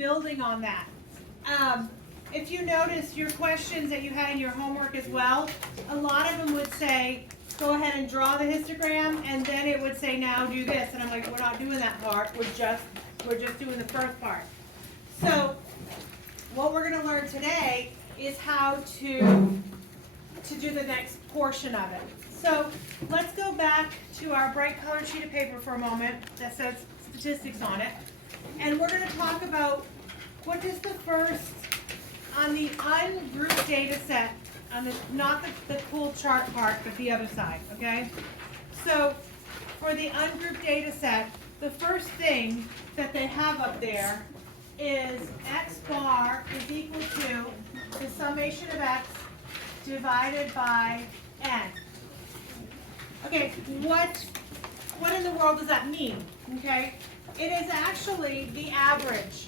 building on that. If you notice your questions that you had in your homework as well, a lot of them would say, go ahead and draw the histogram, and then it would say, now do this. And I'm like, we're not doing that part. We're just doing the first part. So what we're going to learn today is how to do the next portion of it. So let's go back to our bright colored sheet of paper for a moment that says statistics on it. And we're going to talk about what is the first on the ungrouped data set, on the, not the cool chart part, but the other side, okay? So for the ungrouped data set, the first thing that they have up there is x bar is equal to the summation of x divided by n. Okay, what in the world does that mean? Okay, it is actually the average.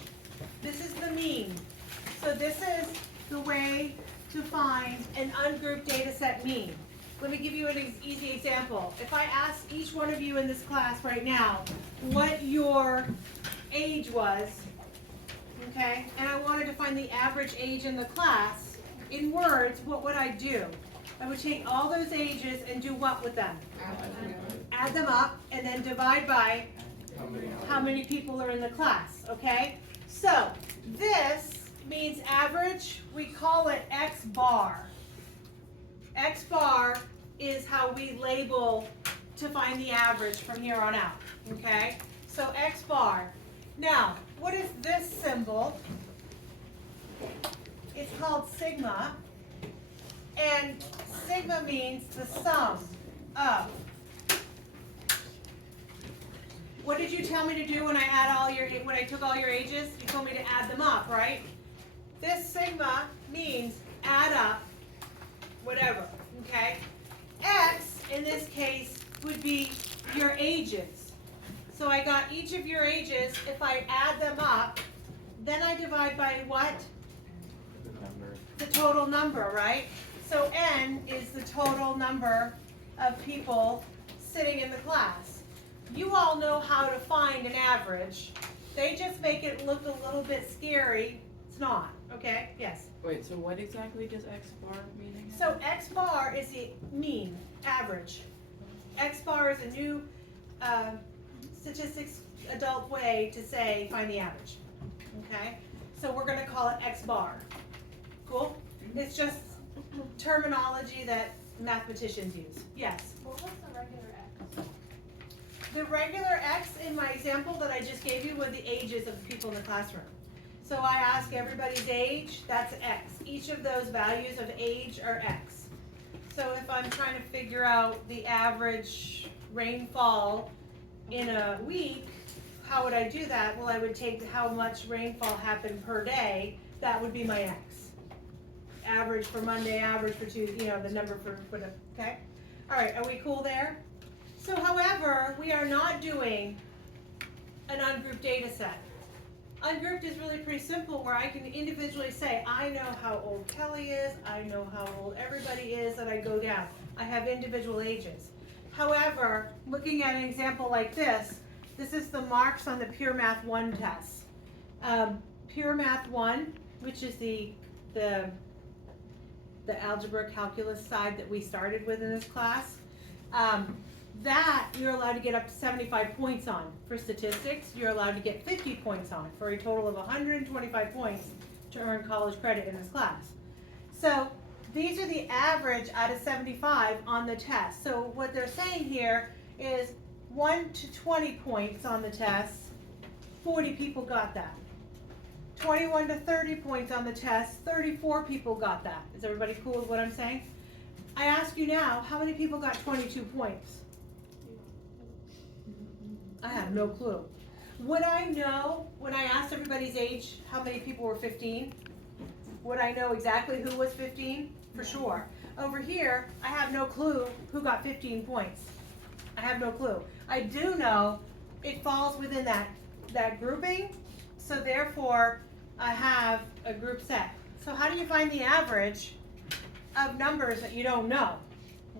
This is the mean. So this is the way to find an ungrouped data set mean. Let me give you an easy example. If I ask each one of you in this class right now what your age was, okay, and I wanted to find the average age in the class, in words, what would I do? I would take all those ages and do what with them? Add them up and then divide by how many people are in the class, okay? So this means average. We call it x bar. X bar is how we label to find the average from here on out, okay? So x bar. Now, what is this symbol? It's called sigma, and sigma means the sum of. What did you tell me to do when I took all your ages? You told me to add them up, right? This sigma means add up whatever, okay? X, in this case, would be your ages. So I got each of your ages. If I add them up, then I divide by what? The total number, right? So n is the total number of people sitting in the class. You all know how to find an average. They just make it look a little bit scary. It's not, okay? Yes? Wait, so what exactly does x bar mean again? So x bar is the mean, average. X bar is a new statistics adult way to say find the average, okay? So we're going to call it x bar. Cool? It's just terminology that mathematicians use. Yes? What was the regular x? The regular x in my example that I just gave you were the ages of the people in the classroom. So I ask everybody's age, that's x. Each of those values of age are x. So if I'm trying to figure out the average rainfall in a week, how would I do that? Well, I would take how much rainfall happened per day. That would be my x. Average for Monday, average for Tuesday, the number for whatever, okay? All right, are we cool there? So, however, we are not doing an ungrouped data set. Ungrouped is really pretty simple, where I can individually say, I know how old Kelly is, I know how old everybody is, and I go down. I have individual ages. However, looking at an example like this is the marks on the Pure Math 1 test. Pure Math 1, which is the algebra calculus side that we started with in this class, that you're allowed to get up to 75 points on. For statistics, you're allowed to get 50 points on, for a total of 125 points to earn college credit in this class. So these are the average out of 75 on the test. So what they're saying here is 1 to 20 points on the test, 40 people got that. 21 to 30 points on the test, 34 people got that. Is everybody cool with what I'm saying? I ask you now, how many people got 22 points? I have no clue. Would I know, when I asked everybody's age, how many people were 15? Would I know exactly who was 15? For sure. Over here, I have no clue who got 15 points. I have no clue. I do know it falls within that grouping, so therefore I have a group set. So how do you find the average of numbers that you don't know?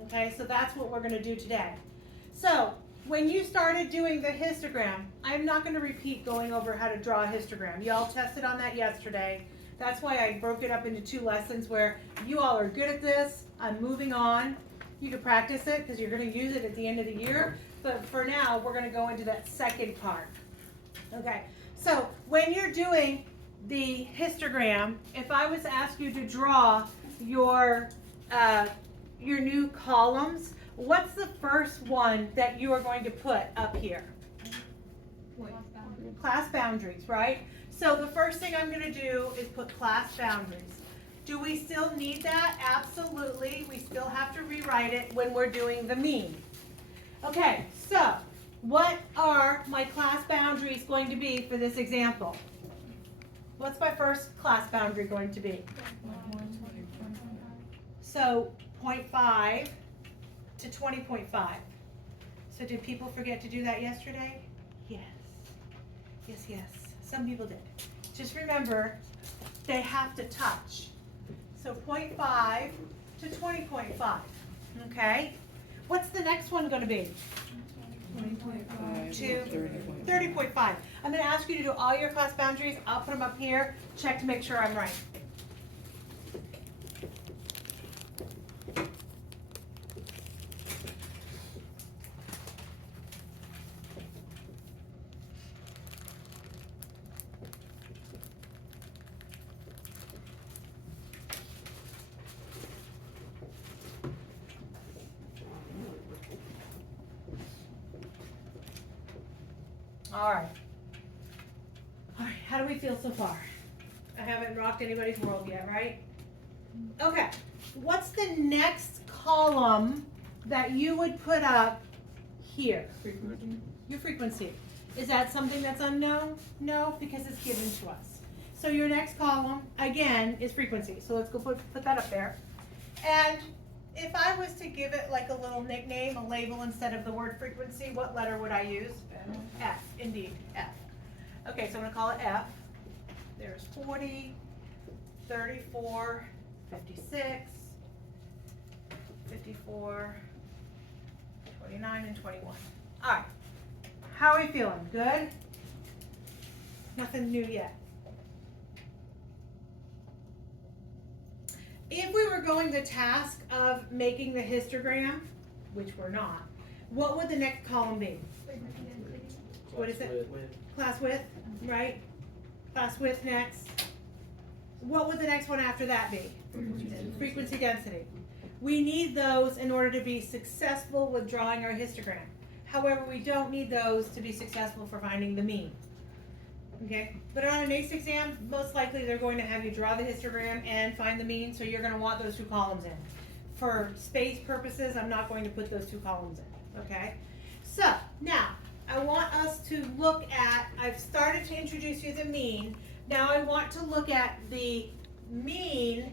Okay, so that's what we're going to do today. So when you started doing the histogram, I'm not gonna repeat going over how to draw a histogram. Y'all tested on that yesterday. That's why I broke it up into 2 lessons where you all are good at this. I'm moving on. You can practice it because you're gonna use it at the end of the year. But for now, we're gonna go into that second part. Okay, so when you're doing the histogram, if I was to ask you to draw your new columns, what's the first one that you are going to put up here? Class boundaries, right? So the first thing I'm going to do is put class boundaries. Do we still need that? Absolutely. We still have to rewrite it when we're doing the mean. Okay, so what are my class boundaries going to be for this example? What's my first class boundary going to be? So 0.5 to 20.5. So did people forget to do that yesterday? Yes. Yes, yes. Some people did. Just remember, they have to touch. So 0.5 to 20.5. Okay? What's the next one going to be? 20.5 to 30.5. 30.5. I'm going to ask you to do all your class boundaries. I'll put them up here. Check to make sure I'm right. All right. All right, how do we feel so far? I haven't rocked anybody's world yet, right? Okay, what's the next column that you would put up here? Frequency. Your frequency. Is that something that's unknown? No, because it's given to us. So your next column, again, is frequency. So let's go put that up there. And if I was to give it like a little nickname, a label instead of the word frequency, what letter would I use? F, indeed, F. Okay, so I'm gonna call it F. There's 40, 34, 56, 54, 29, and 21. All right, how are we feeling? Good? Nothing new yet. If we were going the task of making the histogram, which we're not, what would the next column be? What is it? Class width, right? Class width next. What would the next one after that be? Frequency density. We need those in order to be successful with drawing our histogram. However, we don't need those to be successful for finding the mean. Okay, but on an ACE exam, most likely they're going to have you draw the histogram and find the mean, so you're going to want those 2 columns in. For space purposes, I'm not going to put those 2 columns in, okay? So, now, I want us to look at, I've started to introduce you the mean, now I want to look at the mean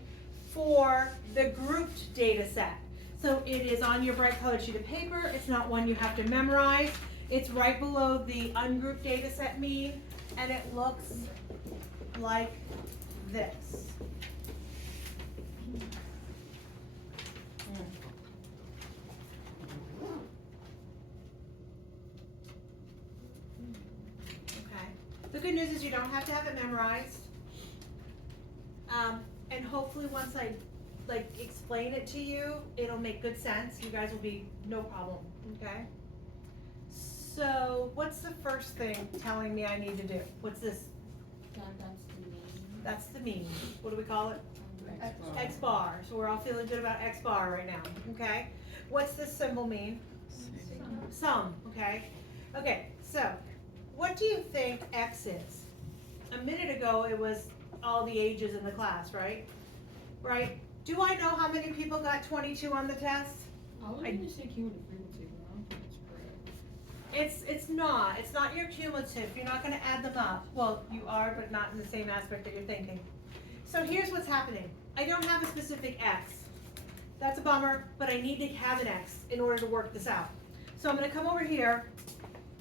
for the grouped data set. So it is on your bright colored sheet of paper, it's not one you have to memorize, it's right below the ungrouped data set mean, and it looks like this. Okay. The good news is you don't have to have it memorized. And hopefully once I explain it to you, it'll make good sense. You guys will be no problem, okay? So what's the first thing telling me I need to do? What's this? That's the mean. What do we call it? X bar. So we're all feeling good about X bar right now, okay? What's this symbol mean? Sum, okay? Okay, so what do you think X is? A minute ago it was all the ages in the class, right? Right? Do I know how many people got 22 on the test? I was going to say cumulative frequency, but I don't think it's correct. It's not your cumulative. You're not going to add them up. Well, you are, but not in the same aspect that you're thinking. So here's what's happening. I don't have a specific X. That's a bummer, but I need to have an X in order to work this out. So I'm going to come over here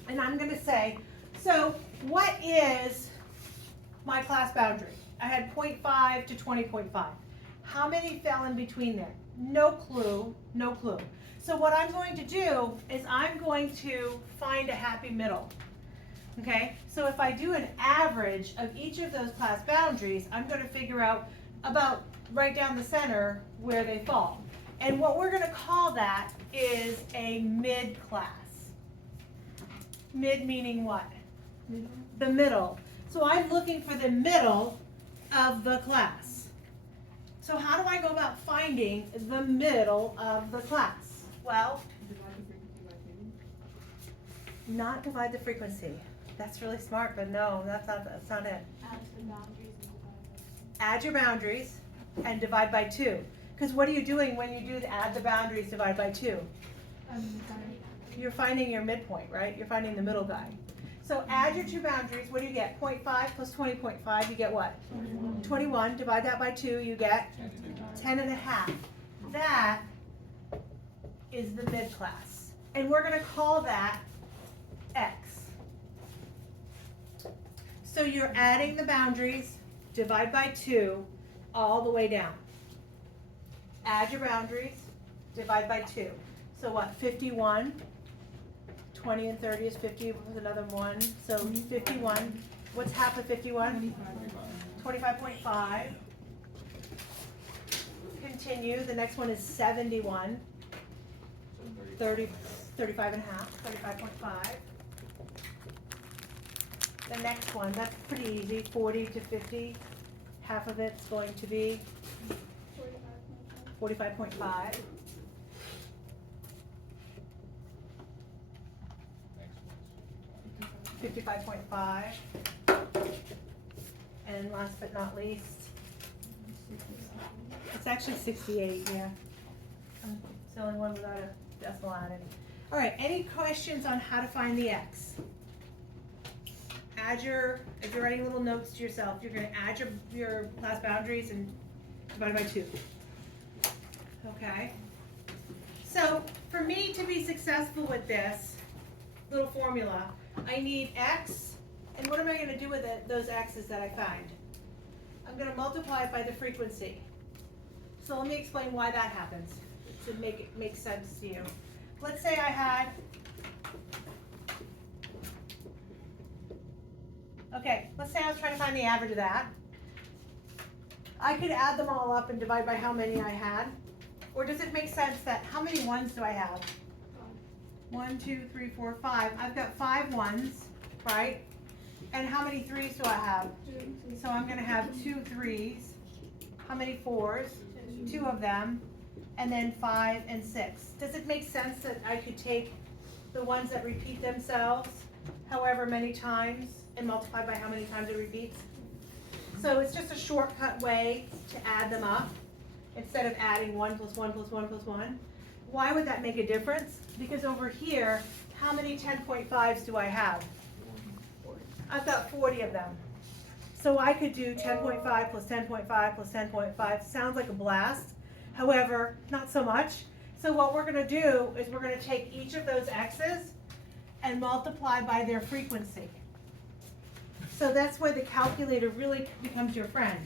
and I'm going to say, so what is my class boundary? I had 0.5 to 20.5. How many fell in between there? No clue, no clue. So what I'm going to do is I'm going to find a happy middle. Okay, so if I do an average of each of those class boundaries, I'm going to figure out about right down the center where they fall. And what we're going to call that is a mid-class. Mid meaning what? Middle. The middle. So I'm looking for the middle of the class. So how do I go about finding the middle of the class? Well, Divide the frequency by 2. not divide the frequency. That's really smart, but no, that's not it. Add the boundaries and divide by Add your boundaries and divide by 2. Because what are you doing when you do the add the boundaries, divide by 2? You're finding your midpoint, right? You're finding the middle guy. So add your 2 boundaries. What do you get? 0.5 plus 20.5, you get what? 21. Divide that by 2, you get 10 and a half. That is the mid-class. And we're going to call that X. So you're adding the boundaries, divide by 2, all the way down. Add your boundaries, divide by 2. So what, 51? 20 and 30 is 50 with another 1. So 51. What's half of 51? 25.5. Continue. The next one is 71. 35 and a half. 35.5. The next one, that's pretty easy. 40 to 50. Half of it's going to be 45.5. 55.5. And last but not least, it's actually 68, yeah. It's the only one without a decimal added. All right, any questions on how to find the X? Add your, if you're writing little notes to yourself, you're gonna add your class boundaries and divide by 2. Okay? So, for me to be successful with this little formula, I need X, and what am I gonna do with those X's that I find? I'm gonna multiply it by the frequency. So let me explain why that happens, to make it make sense to you. Let's say I had, okay, let's say I was trying to find the average of that. I could add them all up and divide by how many I had. Or does it make sense that, how many ones do I have? 1, 2, 3, 4, 5. I've got 5 ones, right? And how many 3s do I have? So I'm gonna have 2 3s. How many 4s? 2 of them. And then 5 and 6. Does it make sense that I could take the ones that repeat themselves however many times and multiply by how many times it repeats? So it's just a shortcut way to add them up instead of adding 1 plus 1 plus 1 plus 1. Why would that make a difference? Because over here, how many 10.5s do I have? I've got 40 of them. So I could do 10.5 plus 10.5 plus 10.5. Sounds like a blast. However, not so much. So what we're gonna do is we're gonna take each of those X's and multiply by their frequency. So that's where the calculator really becomes your friend.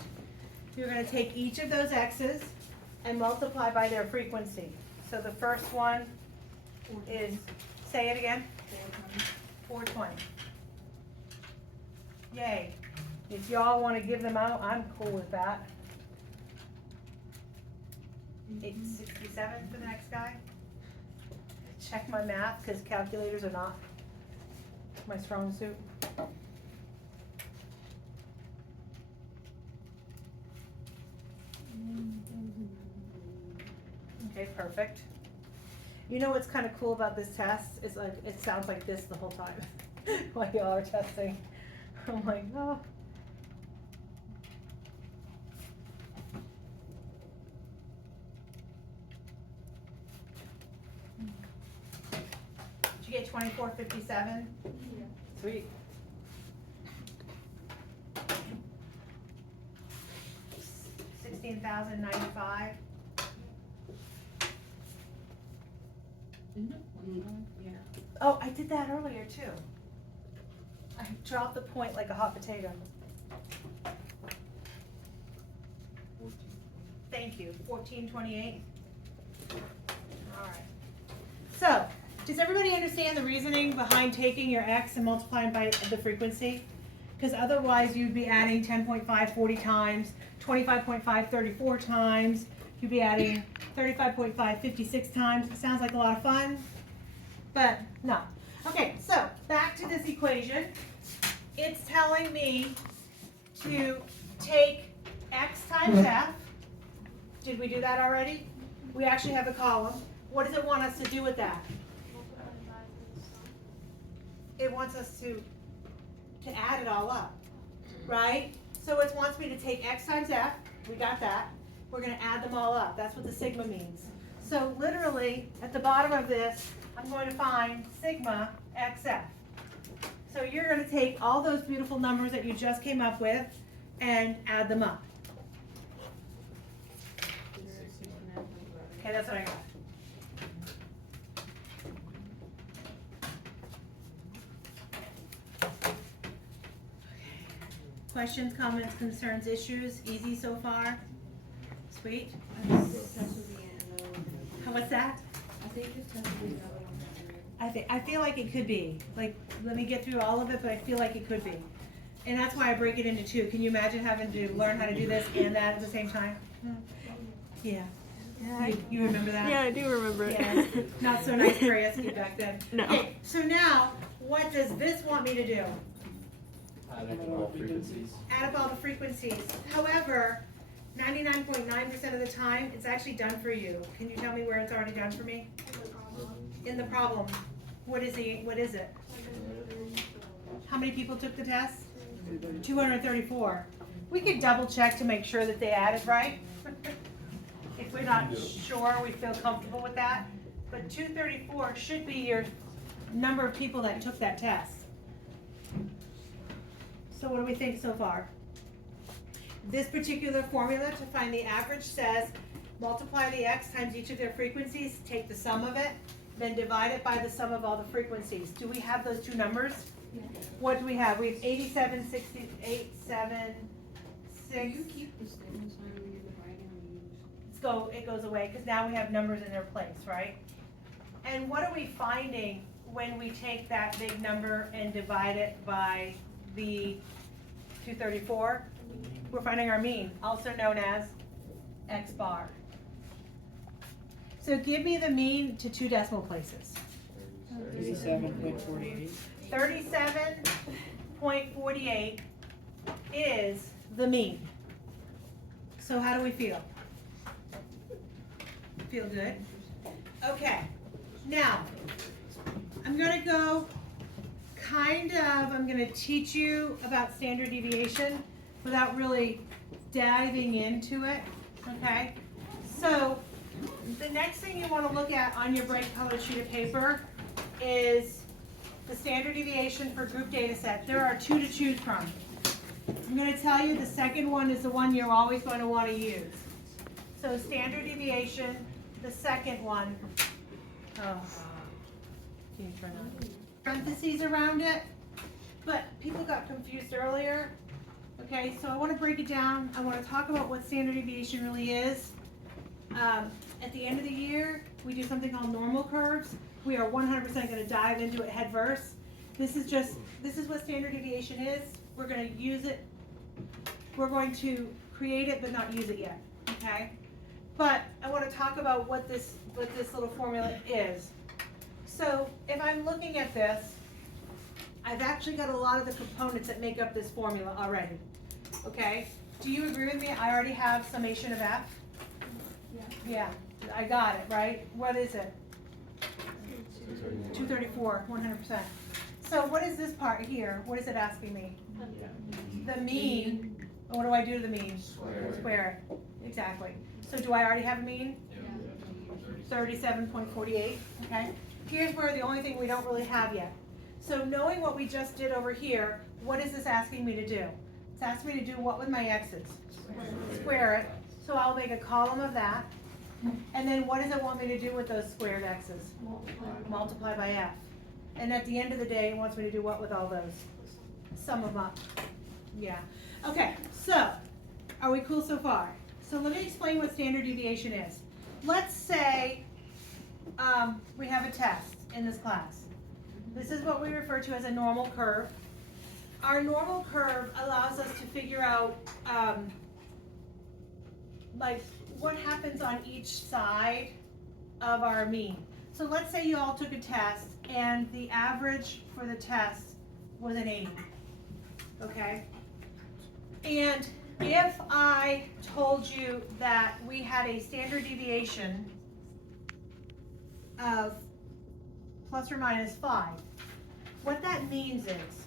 You're gonna take each of those X's and multiply by their frequency. So the first one is, say it again, 420. Yay. If y'all want to give them out, I'm cool with that. 867 for the next guy. Check my math because calculators are not my strong suit. Okay, perfect. You know what's kind of cool about this test is like it sounds like this the whole time while y'all are testing. I'm like, oh. Did you get 2457? Yeah. Sweet. $16,095. Yeah. Oh, I did that earlier too. I dropped the point like a hot potato. Thank you. 1428. All right. So, does everybody understand the reasoning behind taking your x and multiplying by the frequency? Because otherwise you'd be adding 10.5 40 times, 25.5 34 times, you'd be adding 35.5 56 times. It sounds like a lot of fun, but no. Okay, so back to this equation. It's telling me to take x times f. Did we do that already? We actually have a column. What does it want us to do with that? It wants us to add it all up, right? So it wants me to take x times f. We got that. We're going to add them all up. That's what the sigma means. So literally, at the bottom of this, I'm going to find sigma xf. So you're going to take all those beautiful numbers that you just came up with and add them up. Okay, that's what I got. Questions, comments, concerns, issues? Easy so far? Sweet? What's that? I feel like it could be. Like, let me get through all of it, but I feel like it could be. And that's why I break it into two. Can you imagine having to learn how to do this and that at the same time? Yeah. You remember that? Yeah, I do remember it. Yeah. Not so nice for us back then. No. Okay, so now, what does this want me to do? Add up all frequencies. Add up all the frequencies. However, 99.9% of the time, it's actually done for you. Can you tell me where it's already done for me? In the problem. What is it? How many people took the test? 234. We could double check to make sure that they added right. If we're not sure, we feel comfortable with that. But 234 should be your number of people that took that test. So what do we think so far? This particular formula to find the average says multiply the x times each of their frequencies, take the sum of it, then divide it by the sum of all the frequencies. Do we have those two numbers? Yeah. What do we have? We have 87, 68, 7, 6. Do you keep the same sign when you're dividing or you use? It goes away because now we have numbers in their place, right? And what are we finding when we take that big number and divide it by the 234? We're finding our mean, also known as x bar. So give me the mean to two decimal places. 37.48. 37.48 is the mean. So how do we feel? Feel good? Okay, now, I'm gonna go I'm gonna teach you about standard deviation without really diving into it, okay? So, the next thing you wanna look at on your bright colored sheet of paper is the standard deviation for group data set. There are two to choose from. I'm gonna tell you the second one is the one you're always gonna wanna use. So standard deviation, the second one, can you turn on? Parentheses around it, but people got confused earlier. Okay, so I want to break it down. I want to talk about what standard deviation really is. At the end of the year, we do something called normal curves. We are 100% going to dive into it head first. This is what standard deviation is. We're going to use it. We're going to create it, but not use it yet. Okay, but I want to talk about what this little formula is. So if I'm looking at this, I've actually got a lot of the components that make up this formula already. Okay? Do you agree with me? I already have summation of f? Yeah, I got it, right? What is it? 234, 100%. So what is this part here? What is it asking me? The mean. And what do I do to the mean? Square it. Exactly. So do I already have a mean? 37.48, okay? Here's where the only thing we don't really have yet. So knowing what we just did over here, what is this asking me to do? It's asking me to do what with my x's? Square it. So I'll make a column of that. And then what does it want me to do with those squared x's? Multiply by f. And at the end of the day, it wants me to do what with all those? Sum them up. Yeah. Okay, so are we cool so far? So let me explain what standard deviation is. Let's say we have a test in this class. This is what we refer to as a normal curve. Our normal curve allows us to figure out, like, what happens on each side of our mean. So let's say you all took a test and the average for the test was an 80, okay? And if I told you that we had a standard deviation of plus or minus 5, what that means is,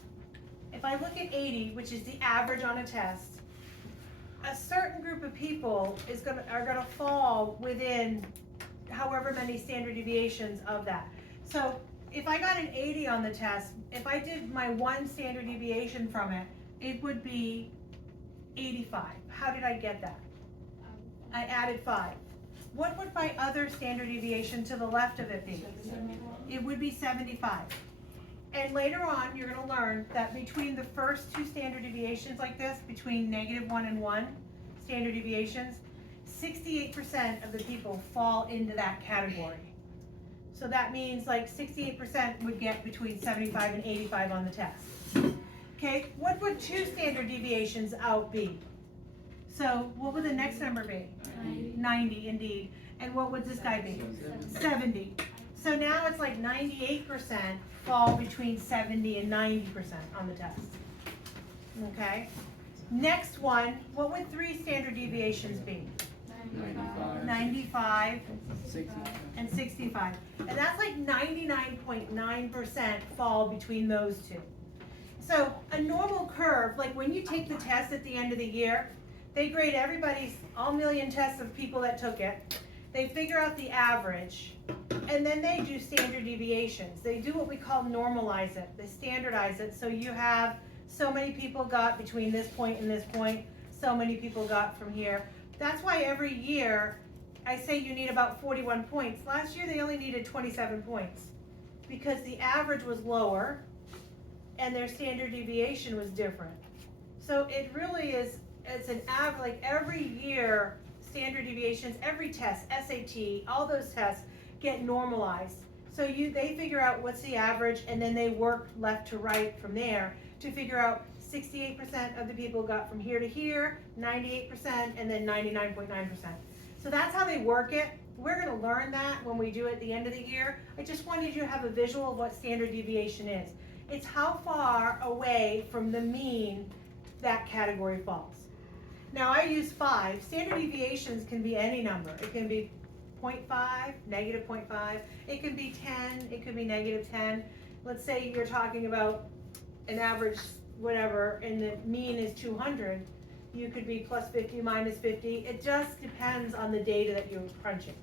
if I look at 80, which is the average on a test, a certain group of people are gonna fall within however many standard deviations of that. So if I got an 80 on the test, if I did my one standard deviation from it, it would be 85. How did I get that? I added 5. What would my other standard deviation to the left of it be? It would be 75. And later on, you're gonna learn that between the first two standard deviations like this, between -1 and 1 standard deviations, 68% of the people fall into that category. So that means like 68% would get between 75 and 85 on the test. Okay, what would 2 standard deviations out be? So what would the next number be? 90 indeed. And what would this guy be? 70. So now it's like 98% fall between 70 and 90% on the test. Okay? Next one, what would 3 standard deviations be? 95 and 65. And that's like 99.9% fall between those two. So a normal curve, like when you take the test at the end of the year, they grade everybody's, all million tests of people that took it. They figure out the average, and then they do standard deviations. They do what we call normalize it. They standardize it, so you have so many people got between this point and this point, so many people got from here. That's why every year, I say you need about 41 points. Last year, they only needed 27 points because the average was lower and their standard deviation was different. So it really is, it's an average, like every year, standard deviations, every test, SAT, all those tests get normalized. So they figure out what's the average, and then they work left to right from there to figure out 68% of the people got from here to here, 98%, and then 99.9%. So that's how they work it. We're gonna learn that when we do it at the end of the year. I just wanted you to have a visual of what standard deviation is. It's how far away from the mean that category falls. Now I use 5. Standard deviations can be any number. It can be 0.5, -0.5. It can be 10, it could be -10. Let's say you're talking about an average whatever and the mean is 200. You could be +50, -50. It just depends on the data that you're crunching.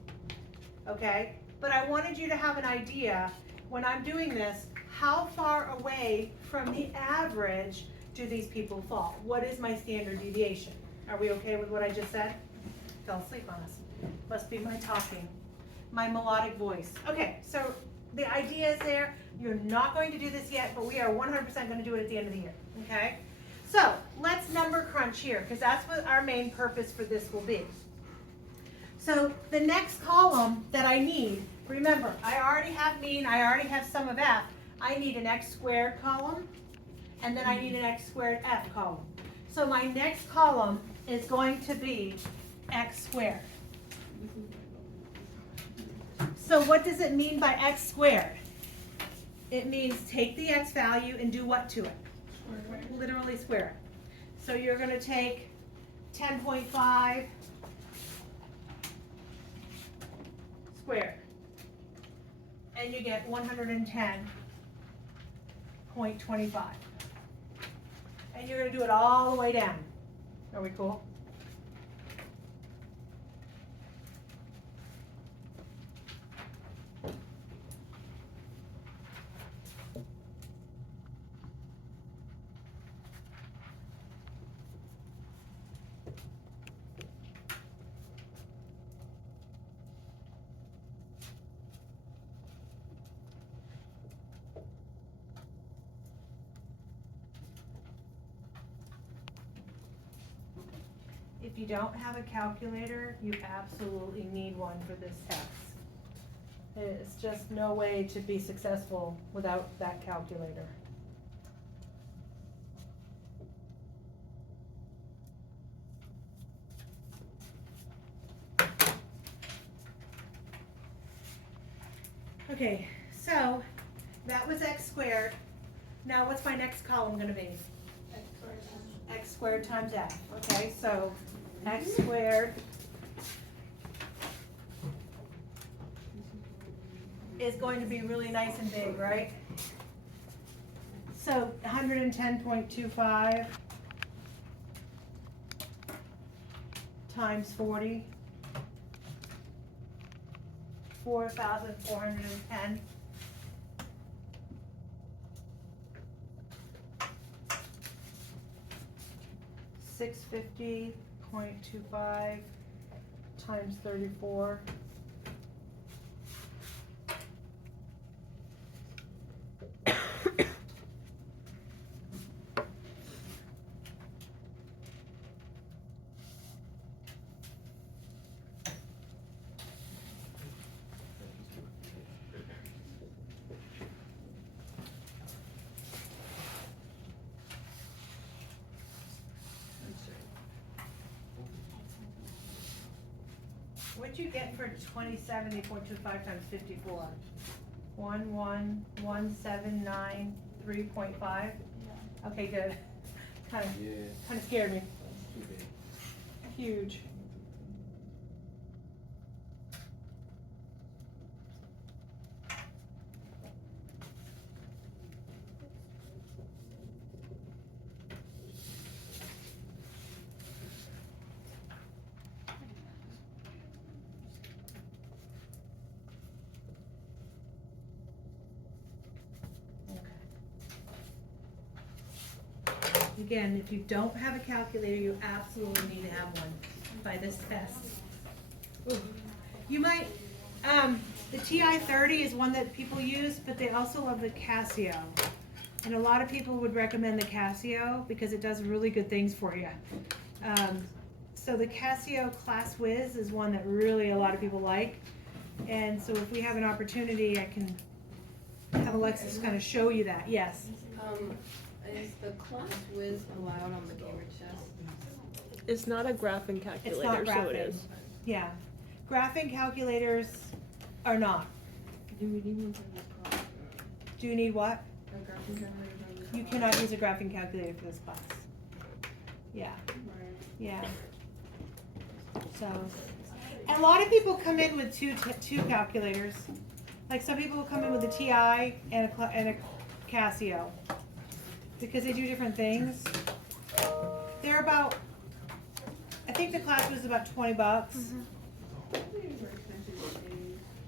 Okay? But I wanted you to have an idea when I'm doing this, how far away from the average do these people fall? What is my standard deviation? Are we okay with what I just said? Fell asleep on us. Must be my talking, my melodic voice. Okay, so the idea is there. You're not going to do this yet, but we are 100% going to do it at the end of the year, okay? So let's number crunch here, because that's what our main purpose for this will be. So the next column that I need, remember, I already have mean, I already have sum of f. I need an x squared column, and then I need an x squared f column. So my next column is going to be x squared. So what does it mean by x squared? It means take the x value and do what to it? Literally square it. So you're going to take 10.5 squared, and you get 110.25. And you're going to do it all the way down. Are we cool? If you don't have a calculator, you absolutely need one for this test. It's just no way to be successful without that calculator. Okay, so that was x squared. Now what's my next column gonna be? X squared times f. Okay, so x squared is going to be really nice and big, right? So 110.25 times 40, 4,410. $650.25 times 34. What'd you get for 2070.25 times 54? 11179.3.5. Okay, good. Kind of scared me. Too big. Huge. Again, if you don't have a calculator, you absolutely need to have one by this test. Ooh. You might, the TI-30 is one that people use, but they also love the Casio. And a lot of people would recommend the Casio because it does really good things for you. So the Casio Class Whiz is one that really a lot of people like. And so if we have an opportunity, I can have Alexis kind of show you that. Yes. Is the Class Whiz allowed on the Cambridge test? It's not a graphing It's calculator, not so it graphing. is. Yeah. Graphing calculators are not. Do we need one for this class? Do you need what? A graphing calculator for this You class? cannot use a graphing calculator for this class. Yeah, Right. yeah. So, and a lot of people come in with two calculators. Like some people will come in with a TI and a Casio. Because they do different things. They're about, I think the class was about $20.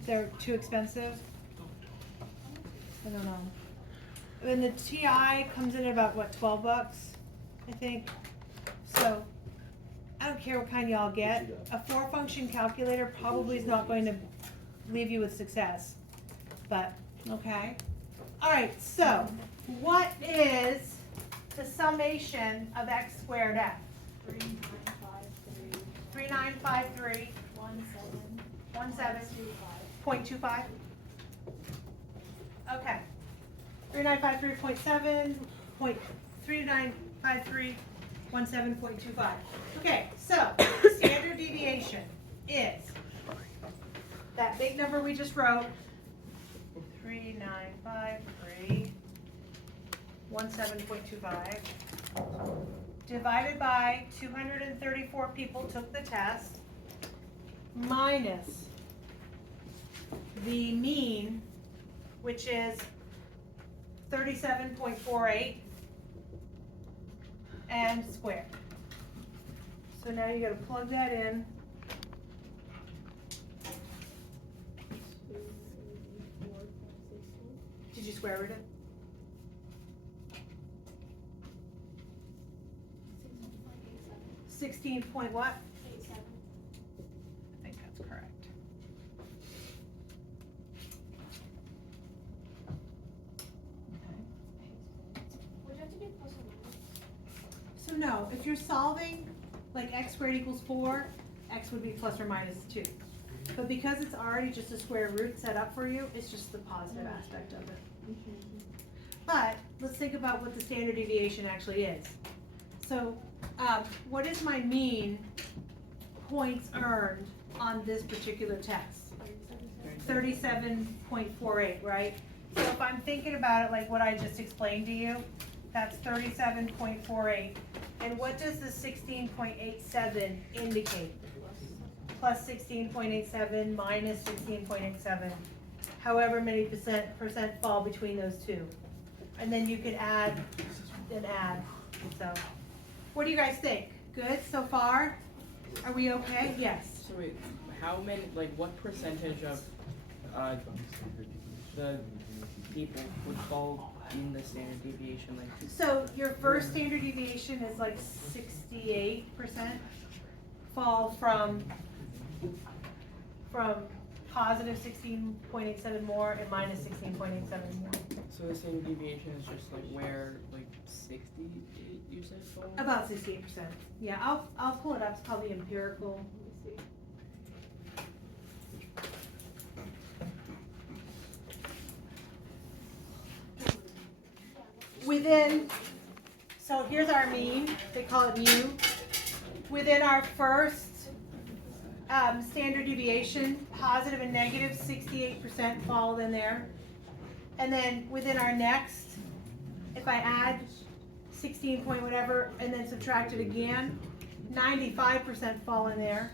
They're too expensive. I don't know. And the TI comes in at about what, $12, I think. So I don't care what kind y'all get. A 4-function calculator probably is not going to leave you with success. But okay. All right. So what is the summation of x squared f? 3953. 3953.17.25. Okay. 3953.17.25. Okay, so standard deviation is that big number we just wrote, 3953.17.25, divided by 234 people took the test, minus the mean, which is 37.48, and squared. So now you gotta plug that in. Did you square root it? 16 point what? 87. I think that's correct. Would you have to do plus or minus? So no, if you're solving like x squared equals 4, x would be plus or minus 2. But because it's already just a square root set up for you, it's just the positive aspect of it. But let's think about what the standard deviation actually is. So, what is my mean points earned on this particular test? 37.48, right? So if I'm thinking about it like what I just explained to you, that's 37.48. And what does the 16.87 indicate? Plus 16.87 minus 16.87. However many percent fall between those two. And then you could add and add. So, what do you guys think? Good so far? Are we okay? Yes. So wait, how many, like, what percentage of the people would fall in the standard deviation? Like, So your first standard deviation is like 68% fall from positive 16.87 more and minus 16.87 more. so the standard deviation is just like where, like, 68 you said fall? About 68%. Yeah, I'll pull it up. It's probably empirical. Let me see. Within, so here's our mean, they call it mu. Within our first standard deviation, positive and negative, 68% fall in there. And then within our next, if I add 16 point whatever and then subtract it again, 95% fall in there.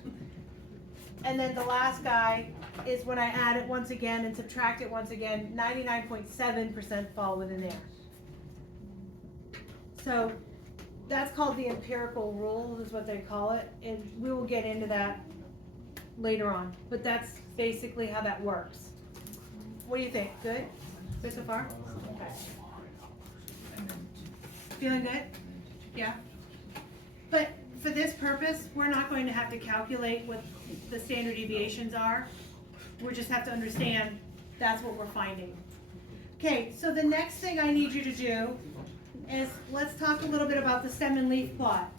And then the last guy is when I add it once again and subtract it once again, 99.7% fall within there. So that's called the empirical rule, is what they call it, and we will get into that later on. But that's basically how that works. What do you think? Good? Good so far? Okay. Feeling good? Yeah? But for this purpose, we're not going to have to calculate what the standard deviations are. We just have to understand that's what we're finding. Okay, so the next thing I need you to do is let's talk a little bit about the stem and leaf plot.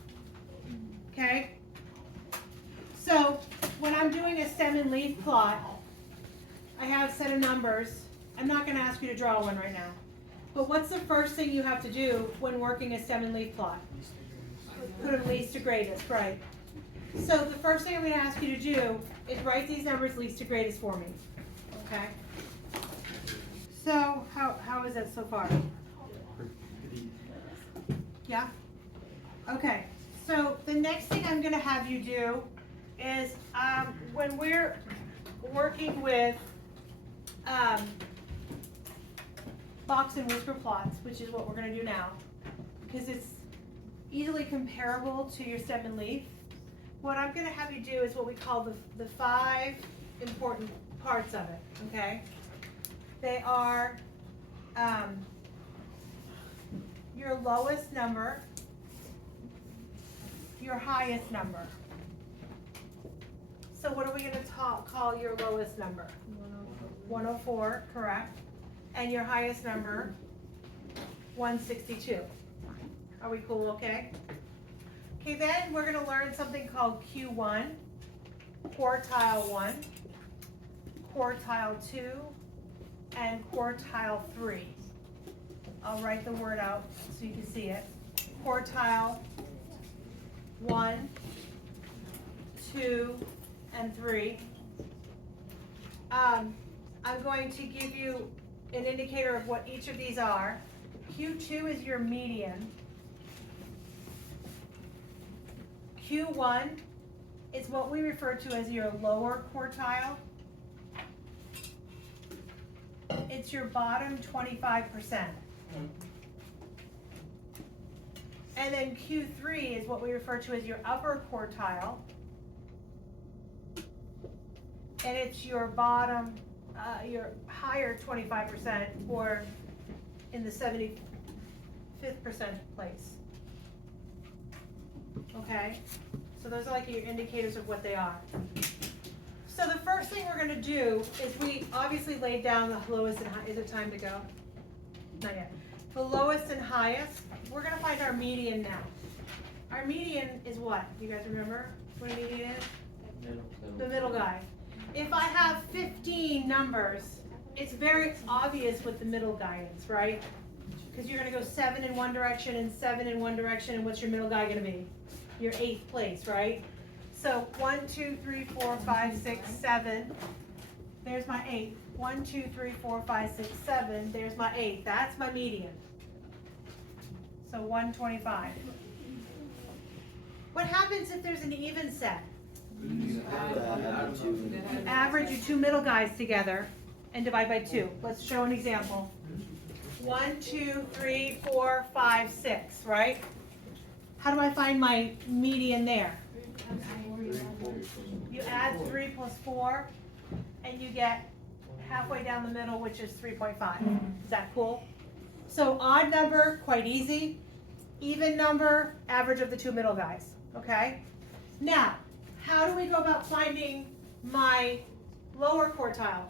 Okay? So when I'm doing a stem and leaf plot, I have a set of numbers. I'm not going to ask you to draw one right now. But what's the first thing you have to do when working a stem and leaf plot? Put them least to greatest, right? So the first thing I'm going to ask you to do is write these numbers least to greatest for me. Okay? So how is it so far? Yeah? Okay. So the next thing I'm going to have you do is when we're working with box and whisker plots, which is what we're going to do now, because it's easily comparable to your stem and leaf. What I'm going to have you do is what we call the 5 important parts of it, okay? They are your lowest number, your highest number. So what are we going to call your lowest number? 104, correct. And your highest number, 162. Are we cool, okay? Okay, then we're going to learn something called Q1, quartile 1, quartile 2, and quartile 3. I'll write the word out so you can see it. Quartile 1, 2, and 3. I'm going to give you an indicator of what each of these are. Q2 is your median. Q1 is what we refer to as your lower quartile. It's your bottom 25%. And then Q3 is what we refer to as your upper quartile. And it's your bottom, your higher 25%, or in the 75th percent place. Okay? So those are like your indicators of what they are. So the first thing we're going to do is we obviously laid down the lowest and highest. Is it time to go? Not yet. The lowest and highest. We're going to find our median now. Our median is what? Do you guys remember what a median is? Middle. The middle guy. if I have 15 numbers, it's very obvious what the middle guy is, right? Because you're gonna go 7 in one direction and 7 in one direction, and what's your middle guy gonna be? Your 8th place, right? So 1, 2, 3, 4, 5, 6, 7. There's my 8. 1, 2, 3, 4, 5, 6, 7. There's my 8. That's my median. So 125. What happens if there's an even set? Average your two middle guys together and divide by 2. Let's show an example. 1, 2, 3, 4, 5, 6, right? How do I find my median there? You add 3 plus 4, and you get halfway down the middle, which is 3.5. Is that cool? So odd number, quite easy. Even number, average of the two middle guys, okay? Now, how do we go about finding my lower quartile?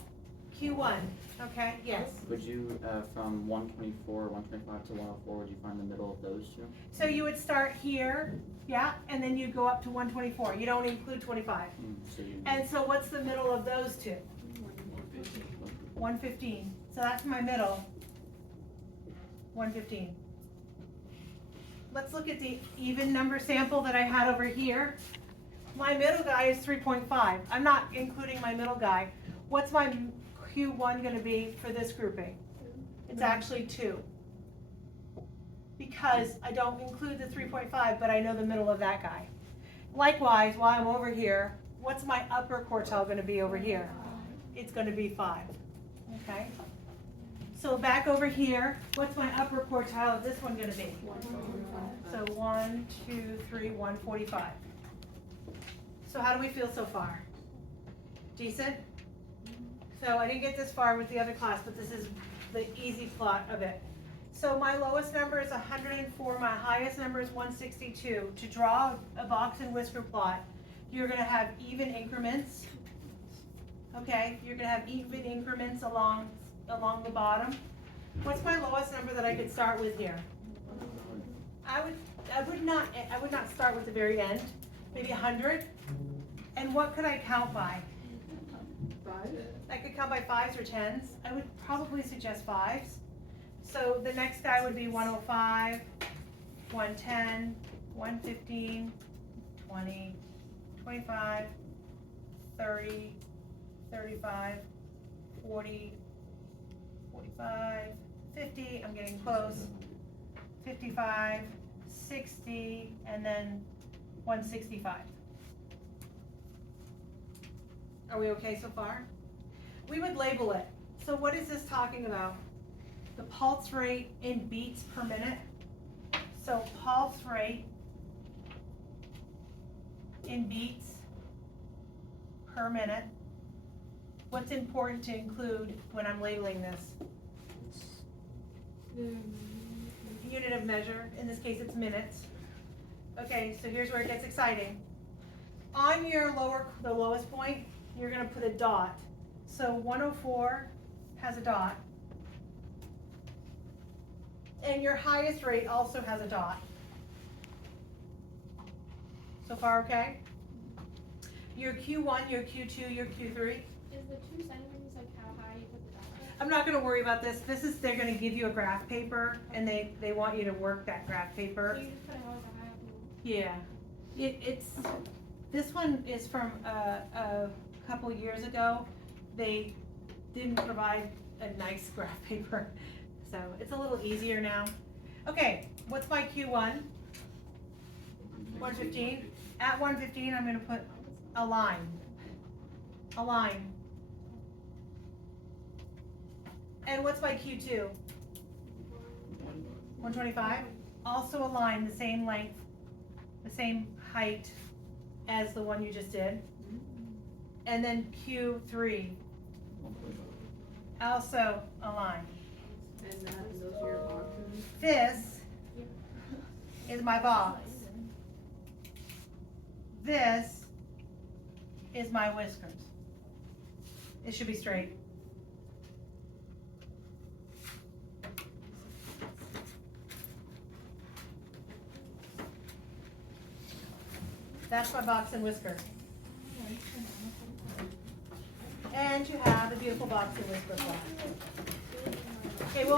Q1, okay, yes. Would you, from 124, 125 to 104, would you find the middle of those two? So you would start here, yeah, and then you go up to 124. You don't include 25. So you, And so what's the middle of those two? 115. So that's my middle. 115. Let's look at the even number sample that I had over here. My middle guy is 3.5. I'm not including my middle guy. What's my Q1 going to be for this grouping? It's actually 2. Because I don't include the 3.5, but I know the middle of that guy. Likewise, while I'm over here, what's my upper quartile going to be over here? It's going to be 5. Okay? So back over here, what's my upper quartile of this one going to be? So 1, 2, 3, 145. So how do we feel so far? Decent? So I didn't get this far with the other class, but this is the easy plot of it. So my lowest number is 104, my highest number is 162. To draw a box and whisker plot, you're gonna have even increments. Okay, you're gonna have even increments along the bottom. What's my lowest number that I could start with here? I would not start with the very end, maybe 100. And what could I count by? 5. I could count by 5s or 10s. I would probably suggest 5s. So the next guy would be 105, 110, 115, 20, 25, 30, 35, 40, 45, 50, I'm getting close, 55, 60, and then 165. Are we okay so far? We would label it. So what is this talking about? The pulse rate in beats per minute. So pulse rate in beats per minute. What's important to include when I'm labeling this? Unit of measure, in this case it's minutes. Okay, so here's where it gets exciting. On your the lowest point, you're gonna put a dot. So 104 has a dot. And your highest rate also has a dot. So far, okay? Your Q1, your Q2, your Q3. Is the 2 centimeters like how high you put the dot? I'm not gonna worry about this. They're gonna give you a graph paper and they want you to work that graph paper. So you just put it on like a high pool. Yeah. This one is from a couple years ago. They didn't provide a nice graph paper. So it's a little easier now. Okay, what's my Q1? 115. At 115, I'm gonna put a line. A line. And what's my Q2? 125. Also a line, the same length, the same height as the one you just did. And then Q3. Also a line. And those are your boxes. This is my box. This is my whiskers. It should be straight. That's my box and whisker. and to have a beautiful box of whisper fluff. Okay, well,